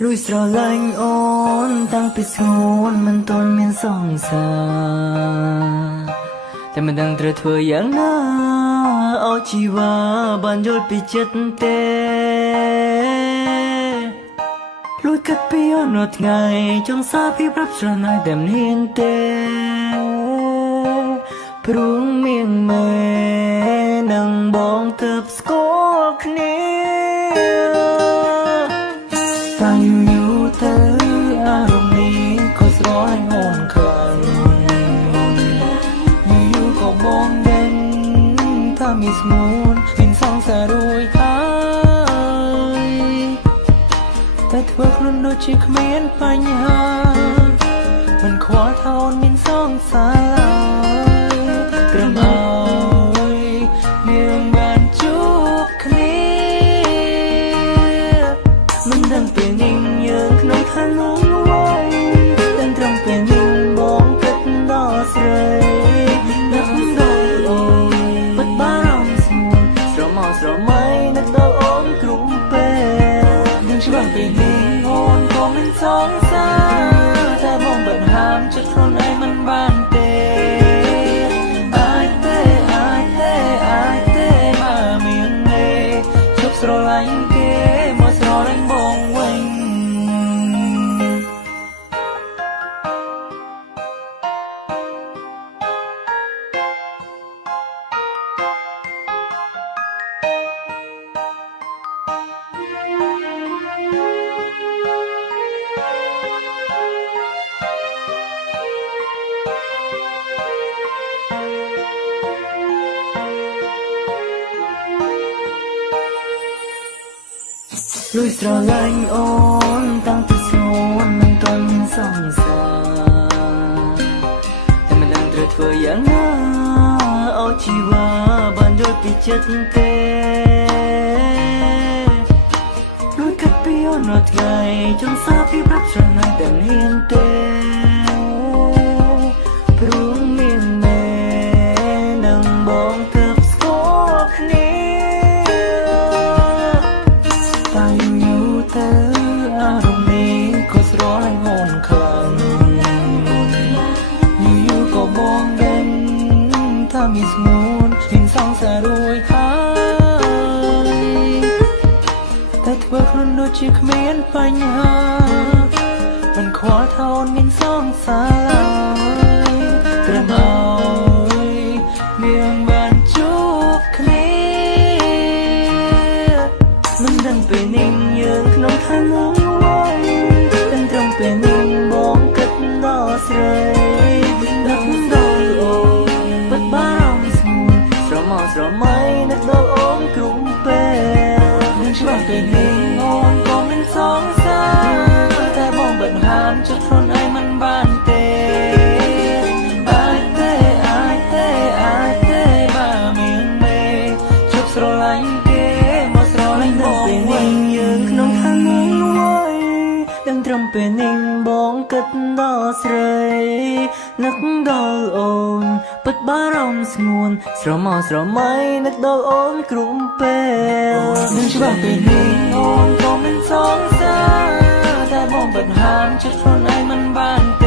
លួយស្រឡាញ់អូនតាំងពីស្ងួនមិនទាន់មានសង្សារតែមិនដឹងត្រូវធ្វើយ៉ាងណាឲ្យជីវ៉ាបានយល់ពីចិត្តទេលួយគិតពីអនុថ្ងៃចង់សារពីប្រាប់ស្រណោយតែមិនហ៊ានទេព្រោះមៀងមេនឹងបងទើបស្គាល់គ្នាតាំងយូរទៅអារម្មណ៍នេះក៏ស្រឡាញ់អូនខ្លាំងយូរក៏បងដឹងថាមានស្ងួនមានសង្សាររួយហើយតែធ្វើខ្លួនដូចជាគ្មានបញ្ហាមិនខ្វល់ថាអូនមានសង្សារត្រឹមឲ្យយើងបានជួបគ្នាមិនដឹងពេលនេះយើងក្នុងឋានៈអ្វីតែត្រឹមពេលនេះបងគិតដល់ស្រីនឹកដល់អូនបាត់បារម្ភស្មួនស្រមោស្រមៃនឹកដល់អូនគ្រប់ពេលនឹងច្បាស់ពេលនេះអូនក៏មិនសង្សារតែបងបាត់ហាមចិត្តខ្លួនឯងមិនបានទេស្រឡាញ់គេមកស្រឡាញ់បងវិញលួយស្រឡាញ់អូនតាំងពីស្ងួនមិនទាន់មានសង្សារតែមិនដឹងត្រូវធ្វើយ៉ាងណាឲ្យជីវ៉ាបានយល់ពីចិត្តទេលួយគិតពីអនុថ្ងៃចង់សារពីប្រាប់ស្រណោយតែមិនហ៊ានទេព្រោះមានមេនឹងបងទើបស្គាល់គ្នាតាំងយូរទៅអារម្មណ៍នេះក៏ស្រឡាញ់អូនខ្លាំងយូរក៏បងដឹងថាមានស្ងួនមានសង្សាររួយហើយតែធ្វើខ្លួនដូចជាគ្មានបញ្ហាមិនខ្វល់ថាអូនមានសង្សារត្រឹមឲ្យមានបានជួបគ្នាមិនដឹងពេលនេះយើងក្នុងឋានៈអ្វីតែត្រឹមពេលនេះបងគិតដល់ស្រីនឹកដល់អូនបាត់បារម្ភស្មួនស្រមោស្រមៃនឹកដល់អូនគ្រប់ពេលនឹងច្បាស់ពេលនេះអូនក៏មិនសង្សារតែបងបាត់ហាមចិត្តខ្លួនឯងមិនបានទេមានមេជប់ស្រឡាញ់គេមកស្រឡាញ់បងវិញយើងក្នុងឋានៈអ្វីដឹងត្រឹមពេលនេះបងគិតដល់ស្រីនឹកដល់អូនពិតបារម្ភស្ងួនស្រមោស្រមៃនឹកដល់អូនគ្រប់ពេលនឹងច្បាស់ពេលនេះអូនក៏មិនសង្សារតែបងបាត់ហាមចិត្តខ្លួនឯងមិនបាន